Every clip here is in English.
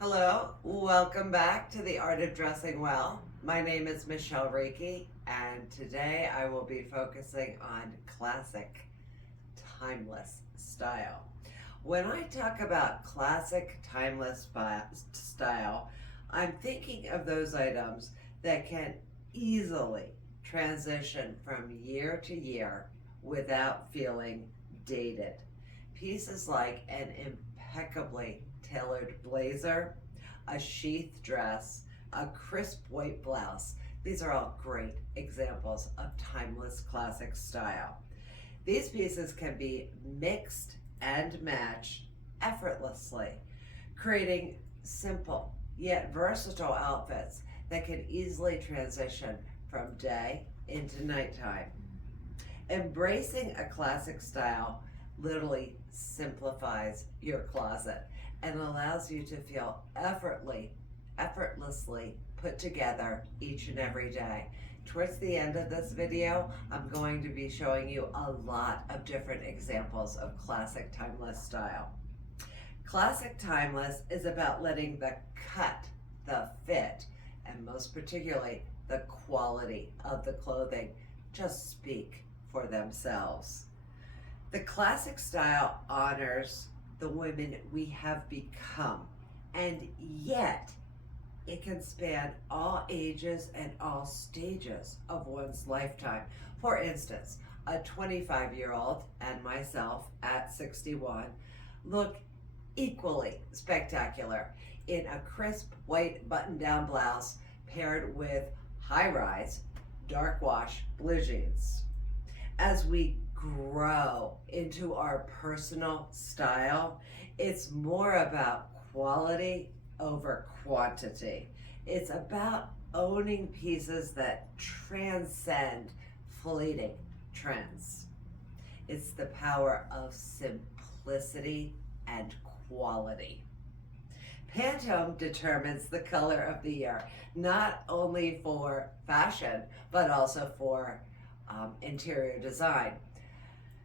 Hello, welcome back to the Art of Dressing Well. My name is Michelle Reiki, and today I will be focusing on classic, timeless style. When I talk about classic, timeless style, I'm thinking of those items that can easily transition from year to year without feeling dated. Pieces like an impeccably tailored blazer, a sheath dress, a crisp white blouse. These are all great examples of timeless classic style. These pieces can be mixed and matched effortlessly, creating simple yet versatile outfits that can easily transition from day into nighttime. Embracing a classic style literally simplifies your closet and allows you to feel effortlessly put together each and every day. Towards the end of this video, I'm going to be showing you a lot of different examples of classic timeless style. Classic timeless is about letting the cut, the fit, and most particularly the quality of the clothing just speak for themselves. The classic style honors the women we have become, and yet it can span all ages and all stages of one's lifetime. For instance, a 25-year-old and myself at 61 look equally spectacular in a crisp white button-down blouse paired with high-rise dark wash blue jeans. As we grow into our personal style, it's more about quality over quantity. It's about owning pieces that transcend fleeting trends. It's the power of simplicity and quality. Pantone determines the color of the year, not only for fashion, but also for interior design.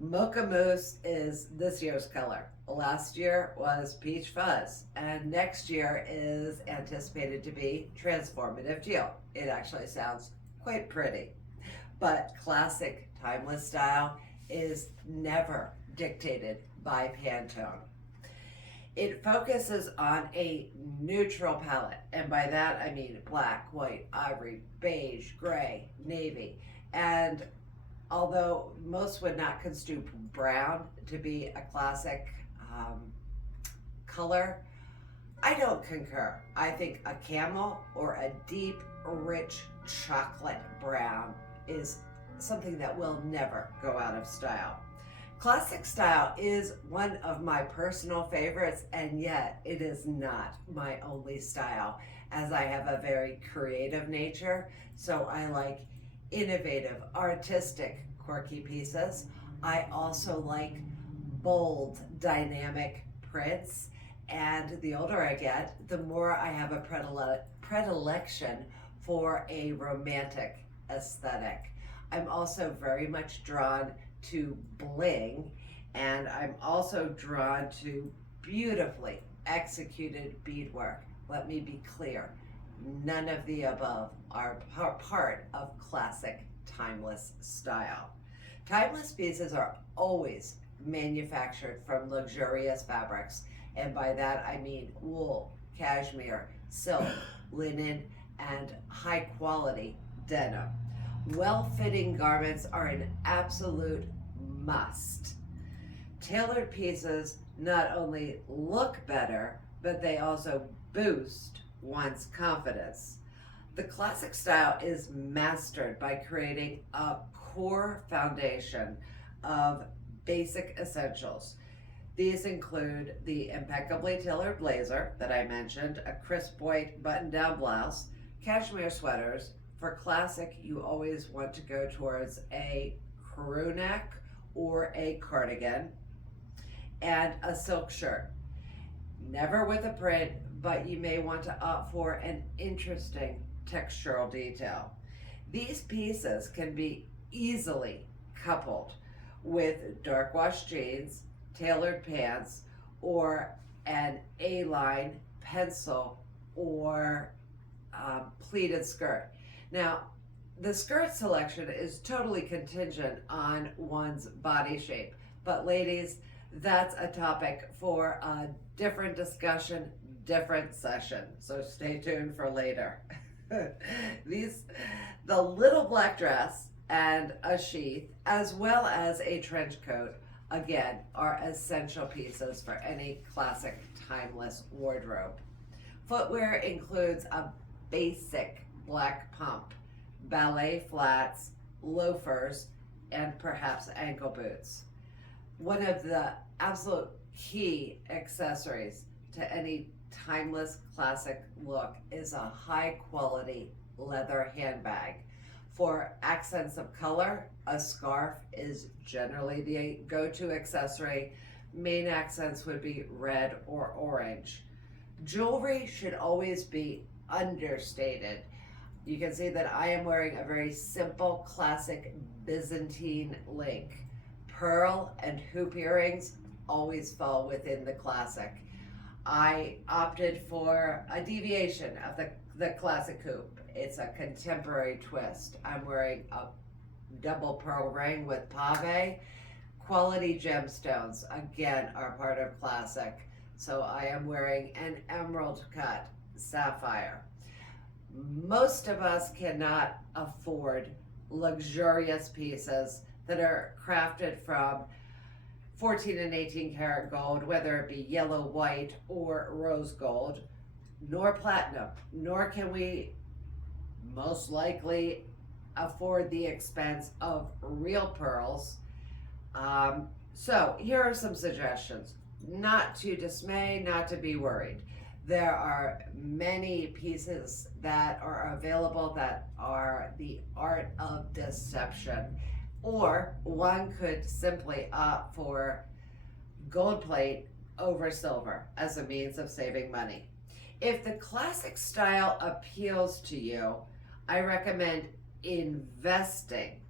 Mocha Mousse is this year's color. Last year was Peach Fuzz, and next year is anticipated to be Transformative Teal. It actually sounds quite pretty. But classic, timeless style is never dictated by Pantone. It focuses on a neutral palette, and by that I mean black, white, ivory, beige, gray, navy, and although most would not construe brown to be a classic color, I don't concur. I think a camel or a deep, rich chocolate brown is something that will never go out of style. Classic style is one of my personal favorites, and yet it is not my only style, as I have a very creative nature, so I like innovative, artistic, quirky pieces. I also like bold, dynamic prints, and the older I get, the more I have a predilection for a romantic aesthetic. I'm also very much drawn to bling, and I'm also drawn to beautifully executed beadwork. Let me be clear, none of the above are part of classic timeless style. Timeless pieces are always manufactured from luxurious fabrics, and by that I mean wool, cashmere, silk, linen, and high quality denim. Well-fitting garments are an absolute must. Tailored pieces not only look better, but they also boost one's confidence. The classic style is mastered by creating a core foundation of basic essentials. These include the impeccably tailored blazer that I mentioned, a crisp white button-down blouse, cashmere sweaters. For classic, you always want to go towards a crew neck or a cardigan, and a silk shirt. Never with a print, but you may want to opt for an interesting textural detail. These pieces can be easily coupled with dark wash jeans, tailored pants, or an A-line pencil or pleated skirt. Now, the skirt selection is totally contingent on one's body shape. But ladies, that's a topic for a different discussion, different session. So stay tuned for later. The little black dress and a sheath, as well as a trench coat, again, are essential pieces for any classic, timeless wardrobe. Footwear includes a basic black pump, ballet flats, loafers, and perhaps ankle boots. One of the absolute key accessories to any timeless classic look is a high quality leather handbag. For accents of color, a scarf is generally the go-to accessory. Main accents would be red or orange. Jewelry should always be understated. You can see that I am wearing a very simple classic Byzantine link. Pearl and hoop earrings always fall within the classic. I opted for a deviation of the classic hoop. It's a contemporary twist. I'm wearing a double pearl ring with pave. Quality gemstones, again, are part of classic. So I am wearing an emerald cut sapphire. Most of us cannot afford luxurious pieces that are crafted from 14 and 18 karat gold, whether it be yellow, white, or rose gold, nor platinum, nor can we most likely afford the expense of real pearls. So here are some suggestions. Not to dismay, not to be worried. There are many pieces that are available that are the art of deception. Or one could simply opt for gold plate over silver as a means of saving money. If the classic style appeals to you, I recommend investing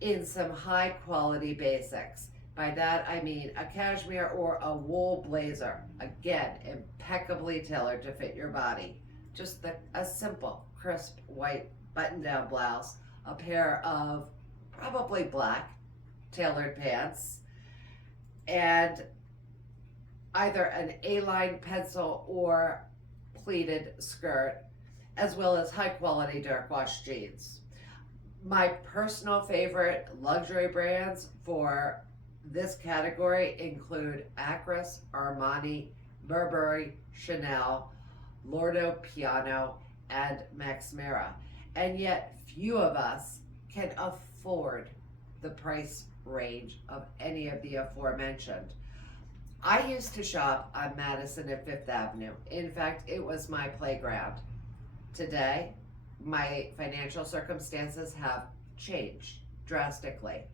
in some high quality basics. By that I mean a cashmere or a wool blazer. Again, impeccably tailored to fit your body. Just a simple, crisp white button-down blouse, a pair of probably black tailored pants, and either an A-line pencil or pleated skirt, as well as high quality dark wash jeans. My personal favorite luxury brands for this category include Acris, Armani, Burberry, Chanel, Loro Piana, and Max Mara. And yet few of us can afford the price range of any of the aforementioned. I used to shop on Madison and Fifth Avenue. In fact, it was my playground. Today, my financial circumstances have changed drastically.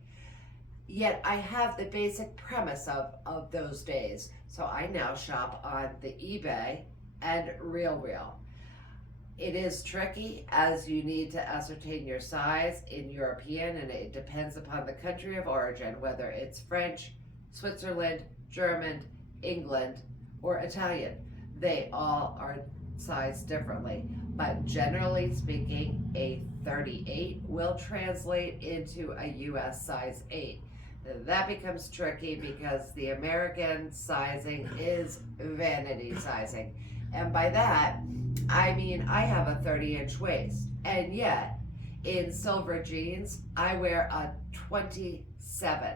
Yet I have the basic premise of those days. So I now shop on the eBay and RealReal. It is tricky as you need to ascertain your size in European, and it depends upon the country of origin, whether it's French, Switzerland, German, England, or Italian. They all are sized differently, but generally speaking, a 38 will translate into a US size 8. That becomes tricky because the American sizing is vanity sizing. And by that, I mean I have a 30-inch waist, and yet in silver jeans, I wear a 27.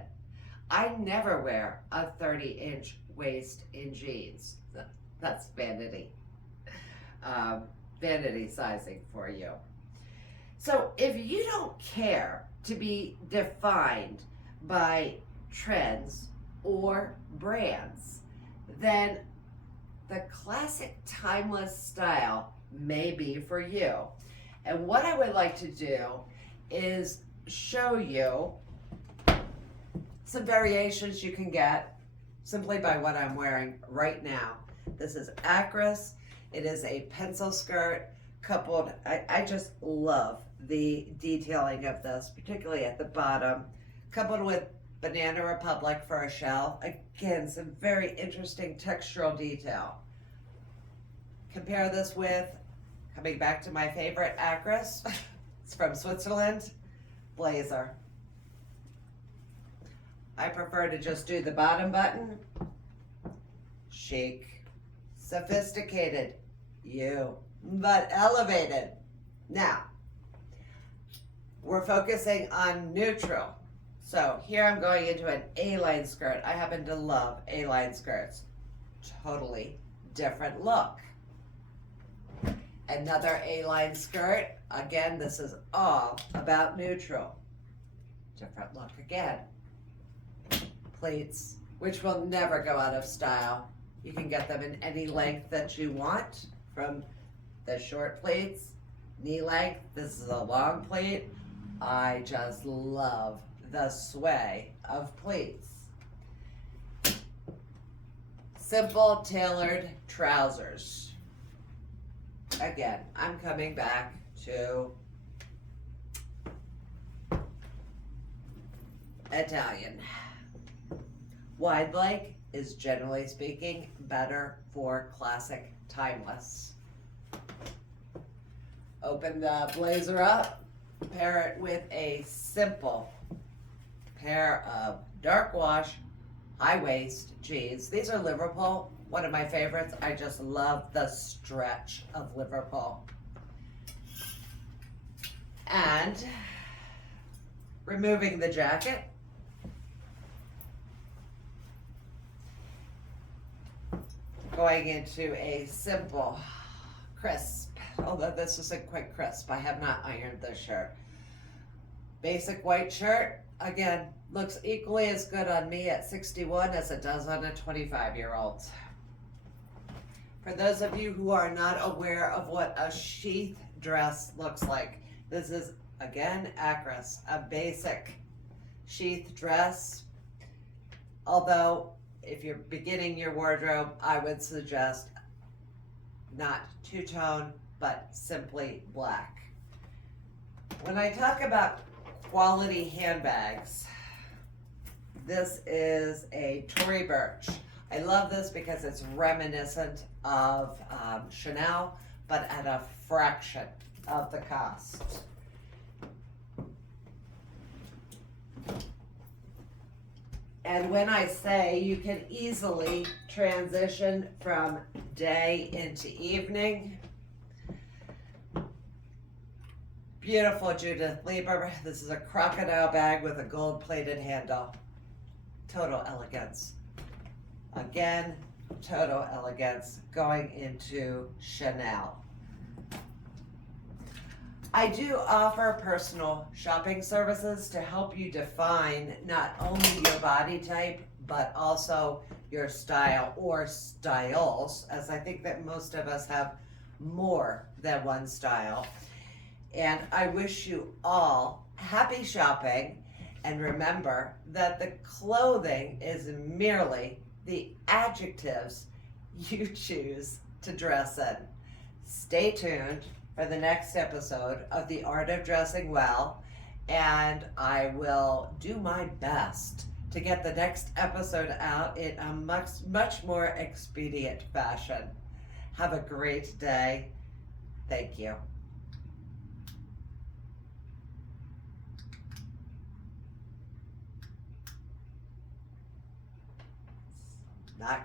I never wear a 30-inch waist in jeans. That's vanity. Vanity sizing for you. So if you don't care to be defined by trends or brands, then the classic timeless style may be for you. And what I would like to do is show you some variations you can get simply by what I'm wearing right now. This is Acris. It is a pencil skirt coupled, I just love the detailing of this, particularly at the bottom, coupled with Banana Republic for a shell. Again, some very interesting textural detail. compare this with, coming back to my favorite actress, it's from Switzerland, blazer. I prefer to just do the bottom button. Chic, sophisticated, but elevated. Now, we're focusing on neutral. So here I'm going into an A-line skirt. I happen to love A-line skirts. Totally different look. Another A-line skirt. Again, this is all about neutral. Different look again. Pleats, which will never go out of style. You can get them in any length that you want, from the short pleats, knee length. This is a long pleat. I just love the sway of pleats. Simple tailored trousers. Again, I'm coming back to Italian. Wide leg is, generally speaking, better for classic timeless. Open the blazer up, pair it with a simple pair of dark wash, high waist jeans. These are Liverpool, one of my favorites. I just love the stretch of Liverpool. And removing the jacket, going into a simple, crisp, although this isn't quite crisp. I have not ironed this shirt. Basic white shirt, again, looks equally as good on me at 61 as it does on a 25-year-old. For those of you who are not aware of what a sheath dress looks like, this is, again, Acris, a basic sheath dress. Although, if you're beginning your wardrobe, I would suggest not two-tone, but simply black. When I talk about quality handbags, this is a Tory Burch. I love this because it's reminiscent of Chanel, but at a fraction of the cost. And when I say you can easily transition from day into evening, beautiful Judith Leiber. This is a crocodile bag with a gold-plated handle. Total elegance. Again, total elegance going into Chanel. I do offer personal shopping services to help you define not only your body type, but also your style or styles, as I think that most of us have more than one style. And I wish you all happy shopping. And remember that the clothing is merely the adjectives you choose to dress in. Stay tuned for the next episode of The Art of Dressing Well, and I will do my best to get the next episode out in a much more expedient fashion. Have a great day. Thank you. Not